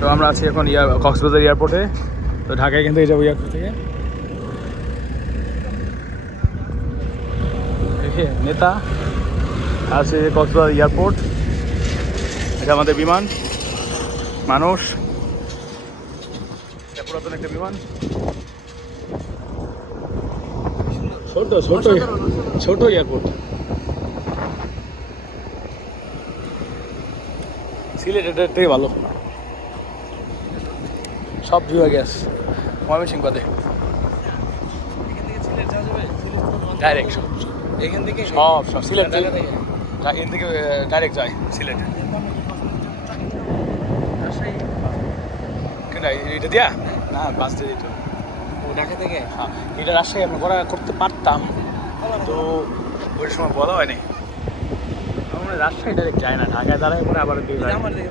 তো আমরা আছি এখন কক্সবাজার এয়ারপোর্টে। তো ঢাকায় কিন্তু এই যাবো এয়ারপোর্ট থেকে। দেখে নেতা আছে কক্সবাজার এয়ারপোর্ট, এটা আমাদের বিমান, মানুষ, পুরাতন একটা বিমান, ছোট ছোট ছোট এয়ারপোর্ট। সিলেটের থেকে ভালো সব বিভাগে আছে, ময়মনসিংহ বাদে ডাইরেক্ট সব, এখান থেকে সব সব সিলেট ঢাকা থেকে এখান থেকে ডাইরেক্ট যায় সিলেটে। কেন এটা দিয়া না, বাস দিয়ে দিত। ঢাকা থেকে হ্যাঁ, এটা রাজশাহী আমরা করতে পারতাম, তো ওই সময় বলা হয়নি। রাজশাহী ডাইরেক্ট যায় না, ঢাকায় দাঁড়ায় পরে আবার আমার দিকে